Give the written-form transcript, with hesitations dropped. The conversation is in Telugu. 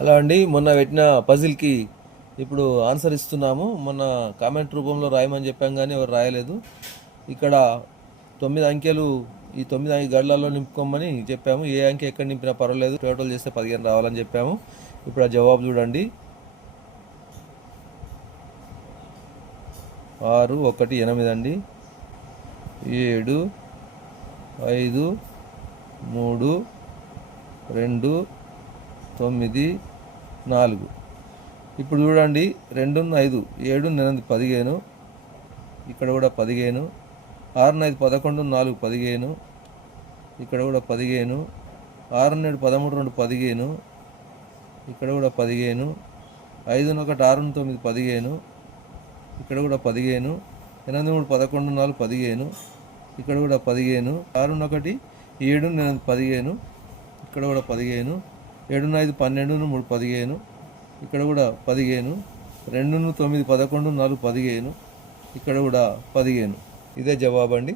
అలా అండి, మొన్న పెట్టిన పజిల్కి ఇప్పుడు ఆన్సర్ ఇస్తున్నాము. మొన్న కామెంట్ రూపంలో రాయమని చెప్పాం కానీ ఎవరు రాయలేదు. ఇక్కడ 9 అంకెలు ఈ 9 గళ్ళల్లో నింపుకోమని చెప్పాము. ఏ అంకె ఎక్కడ నింపినా పర్వాలేదు, టోటల్ చేస్తే 15 రావాలని చెప్పాము. ఇప్పుడు ఆ జవాబు చూడండి. 6 1 8 అండి. 7 5 3 2 9 4. ఇప్పుడు చూడండి, 2 5 7 8 15, ఇక్కడ కూడా 15, 6 5 11 4 15, ఇక్కడ కూడా 15, 6 7 13 2 15, ఇక్కడ కూడా 15, 5 1 6 9 15, ఇక్కడ కూడా 15, 8 3 11 4 15, ఇక్కడ కూడా 15, 6 1 7 8 15, ఇక్కడ కూడా 15, 7 5 12 3 15, ఇక్కడ కూడా 15, 2 9 11 4 15, ఇక్కడ కూడా 15. ఇదే జవాబు అండి.